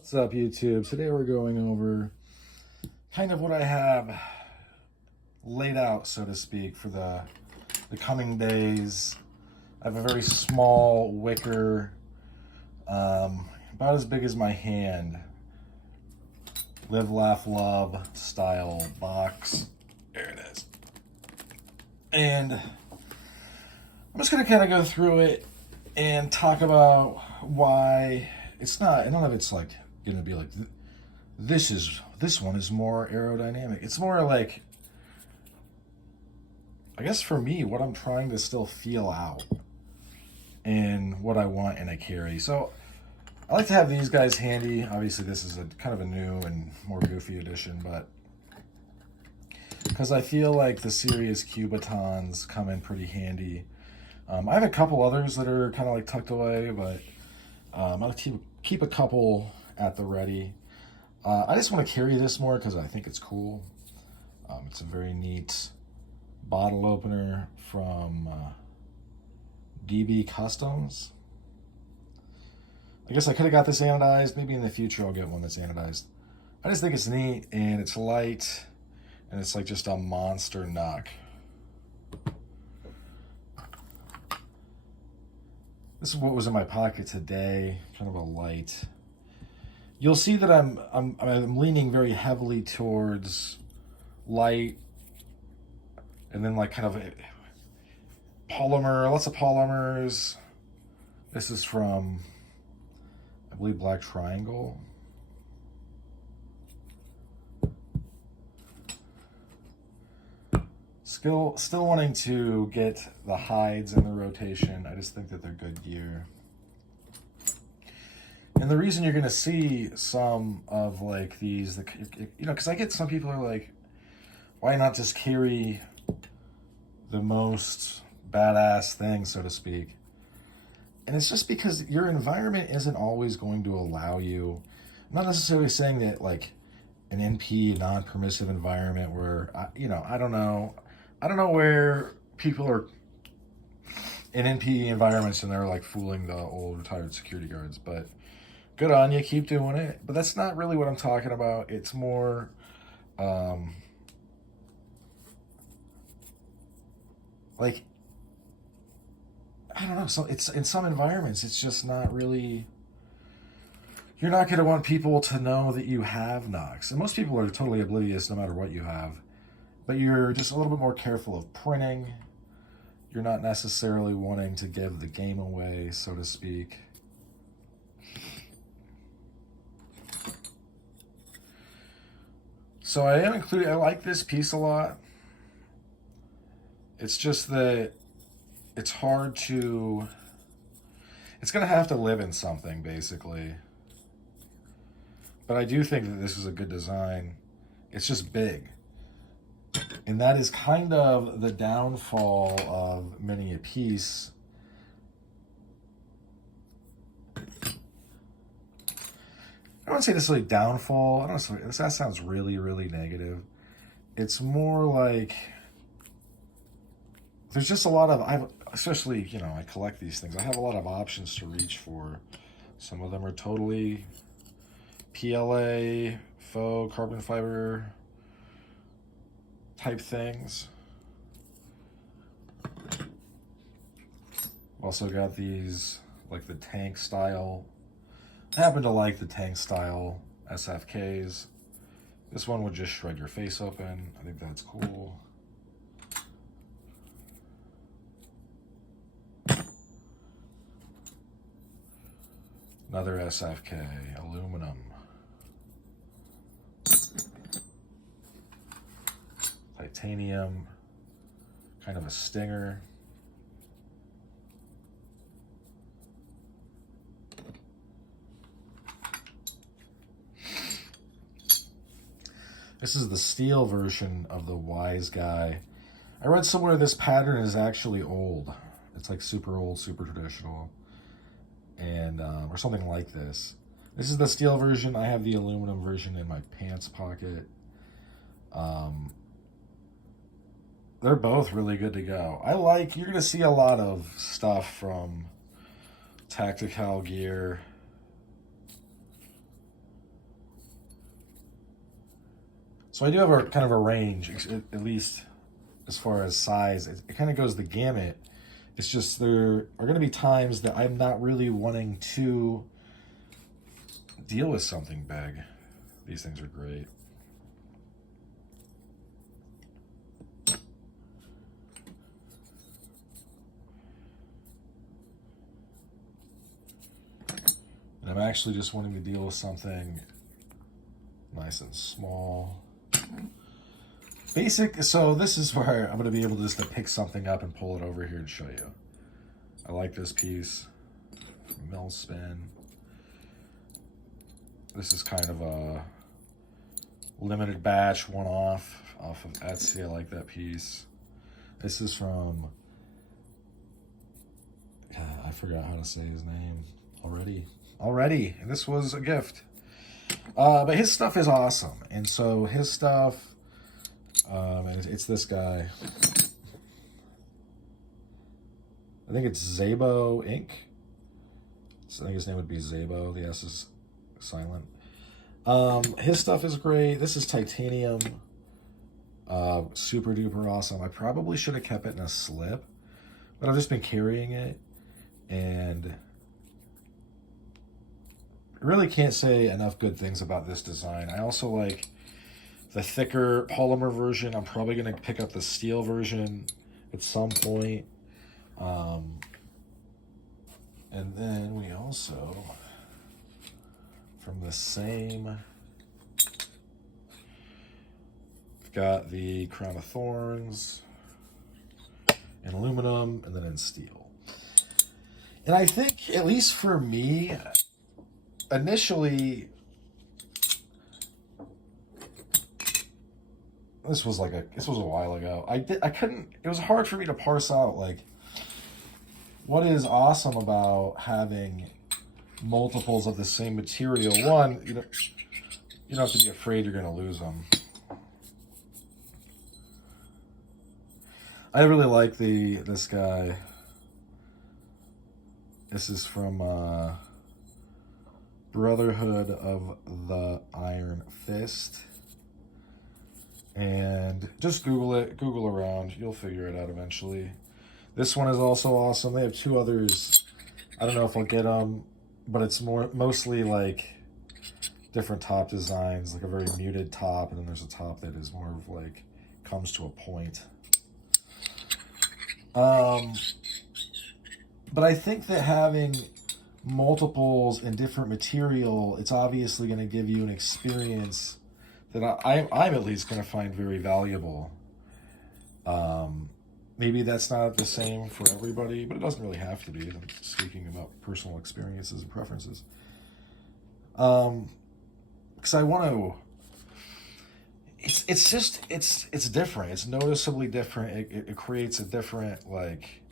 What's up, YouTube? Today we're going over kind of what I have laid out, so to speak, for the coming days. I have a very small wicker, about as big as my hand, live, laugh, love style box. There it is. And I'm just going to kind of go through it and talk about why it's not, none of it's like going to be like, this one is more aerodynamic. It's more like, I guess for me, what I'm trying to still feel out and what I want in a carry. So I like to have these guys handy. Obviously this is a kind of a new and more goofy edition, but because I feel like the serious Cubitons come in pretty handy. I have a couple others that are kind of like tucked away, but I'll keep a couple at the ready. I just want to carry this more because I think it's cool. It's a very neat bottle opener from DB Customs. I guess I could have got this anodized. Maybe in the future I'll get one that's anodized. I just think it's neat and it's light and it's like just a monster knock. This is what was in my pocket today, kind of a light. You'll see that I'm leaning very heavily towards light, and then like kind of a polymer, lots of polymers. This is from, I believe, Black Triangle. Still wanting to get the hides in the rotation. I just think that they're good gear. And the reason you're going to see some of like these, you know, because I get some people are like, why not just carry the most badass thing, so to speak? And it's just because your environment isn't always going to allow you. I'm not necessarily saying that like an NP, non-permissive environment where, you know, I don't know where people are in NP environments and they're like fooling the old retired security guards, but good on you, keep doing it. But that's not really what I'm talking about. It's more, like, I don't know. So it's in some environments, it's just not really. You're not going to want people to know that you have knocks, and most people are totally oblivious no matter what you have. But you're just a little bit more careful of printing. You're not necessarily wanting to give the game away, so to speak. So I am including, I like this piece a lot. It's just that it's hard to, it's going to have to live in something, basically. But I do think that this is a good design. It's just big. And that is kind of the downfall of mini a piece. I don't want to say necessarily downfall. I don't know, that sounds really, really negative. It's more like there's just a lot of, especially, you know, I collect these things. I have a lot of options to reach for. Some of them are totally PLA, faux, carbon fiber type things. Also got these, like the tank style. I happen to like the tank style SFKs. This one would just shred your face open. I think that's cool. Another SFK, aluminum. Titanium, kind of a stinger. This is the steel version of the Wise Guy. I read somewhere this pattern is actually old. It's like super old, super traditional, and or something like this. This is the steel version. I have the aluminum version in my pants pocket. They're both really good to go. You're going to see a lot of stuff from Tactical Gear So I do have a kind of a range, at least as far as size. It kind of goes the gamut. It's just there are going to be times that I'm not really wanting to deal with something big. These things are great. And I'm actually just wanting to deal with something nice and small. Basic, so this is where I'm going to be able just to pick something up and pull it over here and show you. I like this piece from Millspin. This is kind of a limited batch one-off off of Etsy. I like that piece. This is from, I forgot how to say his name already, and this was a gift. But his stuff is awesome, and so his stuff, and it's this guy. I think it's Zabo Inc. So I think his name would be Zabo. The S is silent. His stuff is great. This is titanium. Super duper awesome. I probably should have kept it in a slip, but I've just been carrying it, and really can't say enough good things about this design. I also like the thicker polymer version. I'm probably going to pick up the steel version at some point. And then we also, from the same, we've got the Crown of Thorns in aluminum and then in steel. And I think, at least for me, initially, this was a while ago. I couldn't, it was hard for me to parse out, like, what is awesome about having multiples of the same material. One, you don't have to be afraid you're going to lose them. I really like this guy. This is from Brotherhood of the Iron Fist. And just Google it, Google around, you'll figure it out eventually. This one is also awesome. They have two others. I don't know if I'll get them, but it's mostly like different top designs, like a very muted top, and then there's a top that is more of like, comes to a point. But I think that having multiples in different material, it's obviously going to give you an experience that I'm at least going to find very valuable. Maybe that's not the same for everybody, but it doesn't really have to be. I'm speaking about personal experiences and preferences. Because I want to, it's different. It's noticeably different. It creates a different, like,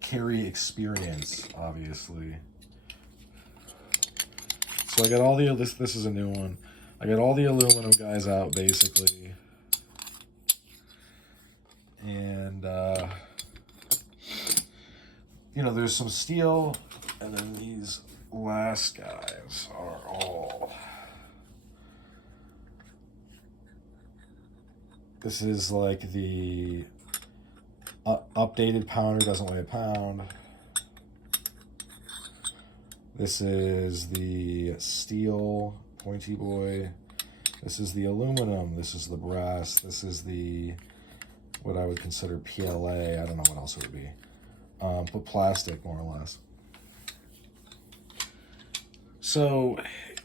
carry experience, obviously. So I got all the, this is a new one. I got all the aluminum guys out, basically. And, you know, there's some steel, and then these last guys are all, this is like the updated pounder, doesn't weigh a pound. This is the steel pointy boy. This is the aluminum. This is the brass. This is the, what I would consider PLA. I don't know what else it would be. But plastic, more or less. So,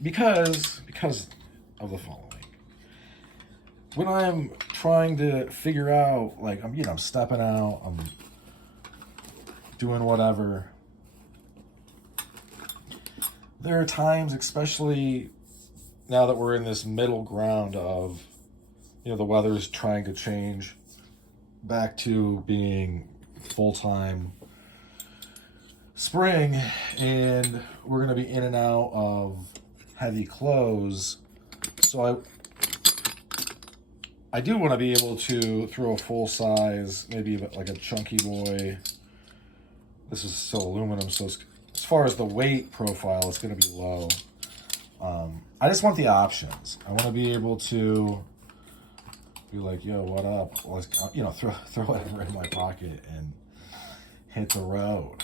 because of the following. When I'm trying to figure out, like, I'm stepping out, I'm doing whatever, there are times, especially now that we're in this middle ground of, the weather's trying to change back to being full-time spring, and we're going to be in and out of heavy clothes. So I do want to be able to throw a full size, maybe like a chunky boy. This is still aluminum, so as far as the weight profile, it's going to be low. I just want the options. I want to be able to be like, yo, what up? Let's, you know, throw whatever in my pocket and hit the road.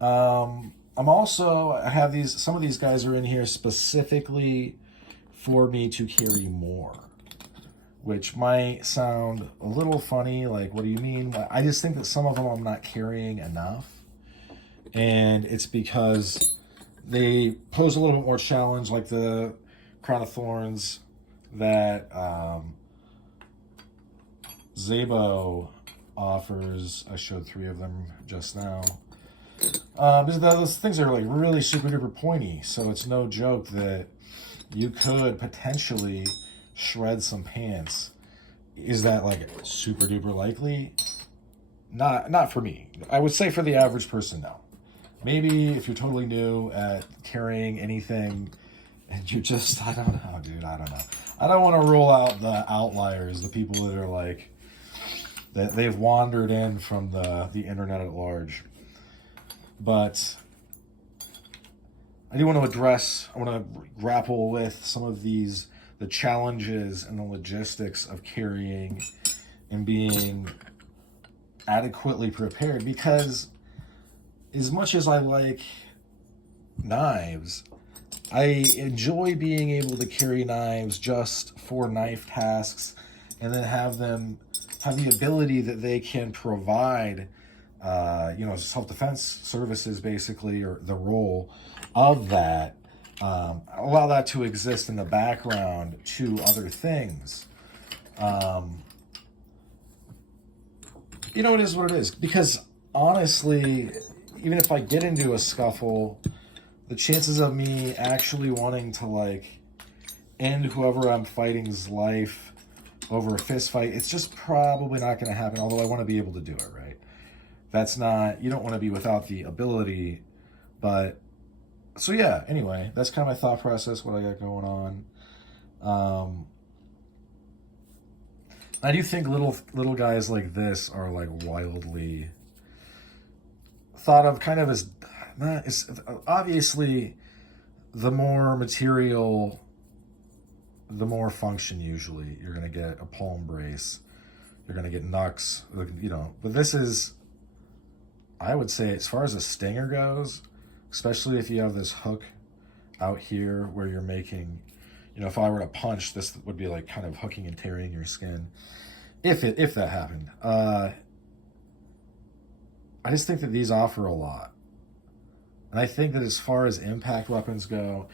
I have these, some of these guys are in here specifically for me to carry more, which might sound a little funny. Like, what do you mean? I just think that some of them I'm not carrying enough. And it's because they pose a little bit more challenge, like the Crown of Thorns that Zabo offers. I showed 3 of them just now. Those things are like really super duper pointy, so it's no joke that you could potentially shred some pants. Is that like super duper likely? Not for me. I would say for the average person, no. Maybe if you're totally new at carrying anything and you're just, I don't know, dude, I don't know. I don't want to rule out the outliers, the people that are like, that they've wandered in from the internet at large. But I do want to address, I want to grapple with some of these, the challenges and the logistics of carrying and being adequately prepared, because as much as I like knives, I enjoy being able to carry knives just for knife tasks and then have them have the ability that they can provide, you know, self-defense services basically, or the role of that, allow that to exist in the background to other things. You know, it is what it is, because honestly, even if I get into a scuffle, the chances of me actually wanting to like end whoever I'm fighting's life over a fist fight, it's just probably not going to happen, although I want to be able to do it, right? That's not, you don't want to be without the ability, but, so yeah, anyway, that's kind of my thought process, what I got going on. I do think little guys like this are like wildly thought of kind of as, not as, obviously the more material, the more function usually. You're going to get a palm brace, you're going to get knucks, you know, but this is, I would say, as far as a stinger goes, especially if you have this hook out here where you're making, you know, if I were to punch, this would be like kind of hooking and tearing your skin. If that happened. I just think that these offer a lot. And I think that as far as impact weapons go,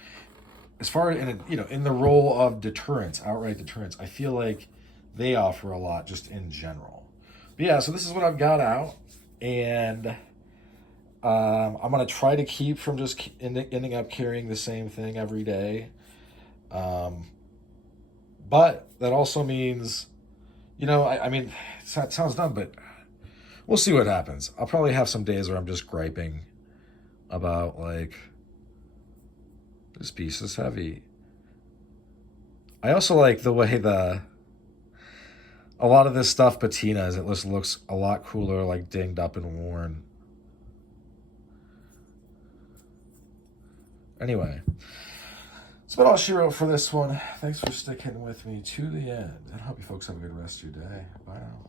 as far as, you know, in the role of deterrence, outright deterrence, I feel like they offer a lot just in general. But yeah, so this is what I've got out. And I'm going to try to keep from just ending up carrying the same thing every day. But that also means, you know, I mean, it sounds dumb, but we'll see what happens. I'll probably have some days where I'm just griping about, like, this piece is heavy. I also like the way a lot of this stuff patinas, it just looks a lot cooler, like dinged up and worn. Anyway, that's what she wrote for this one. Thanks for sticking with me to the end. And I hope you folks have a good rest of your day. Bye now.